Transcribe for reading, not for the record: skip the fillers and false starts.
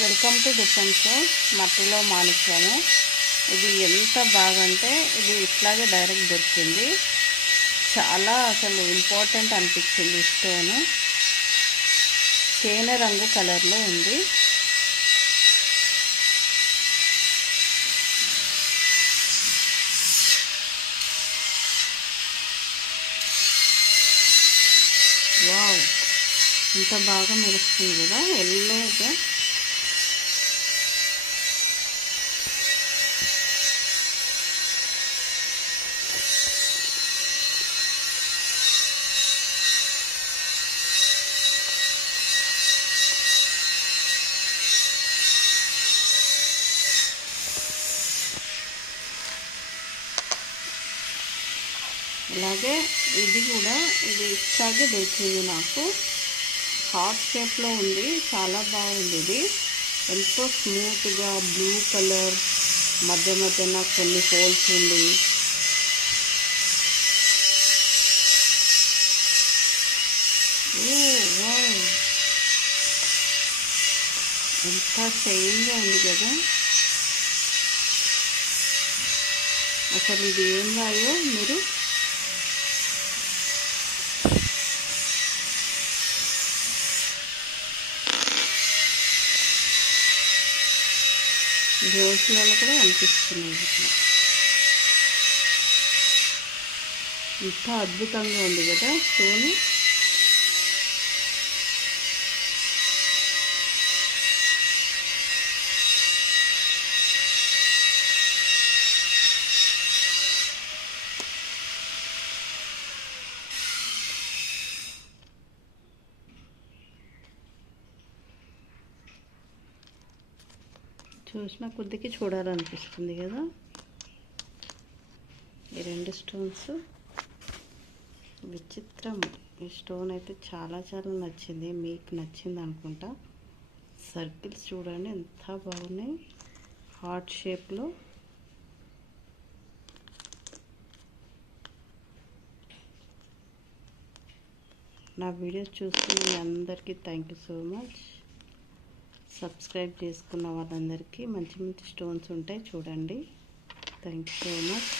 Welcome to defence మట్టిలో మాణిక్యము. ఇది ఎంత బాగంటే ఇది ఇట్లాగే డైరెక్ట్ దొరికింది. చాలా అసలు ఇంపార్టెంట్ అనిపించింది. స్టోను తేనె రంగు కలర్లో ఉంది. వావ్, ఇంత బాగా మెరుస్తుంది కదా ఎల్లోగా. అలాగే ఇది కూడా ఇది ఇట్లాగే దొరికింది నాకు. హార్ట్ షేప్లో ఉంది, చాలా బాగుంది. ఇది ఎంతో స్మూత్గా బ్లూ కలర్, మధ్య మధ్యన కొన్ని హోల్స్ ఉంది. వావ్, ఎంత షైన్గా ఉంది కదా. అసలు ఇది ఏం రాయో మీరు రోజులలో కూడా అనిపిస్తున్నాయి. ఇట్లా ఇంత అద్భుతంగా ఉంది కదా స్టోన్. చూసిన కొద్దికి చూడాలనిపిస్తుంది కదా. ఈ రెండు స్టోన్స్ విచిత్రం. ఈ స్టోన్ అయితే చాలా చాలా నచ్చింది. మీకు నచ్చింది అనుకుంటా. సర్కిల్స్ చూడండి ఎంత బాగున్నాయి, హార్ట్ షేప్లో. నా వీడియోస్ చూస్తున్న మీ అందరికీ thank you so much. Subscribe చేసుకున్న వాళ్ళందరికీ మంచి మంచి స్టోన్స్ ఉంటాయి చూడండి. Thank you so much.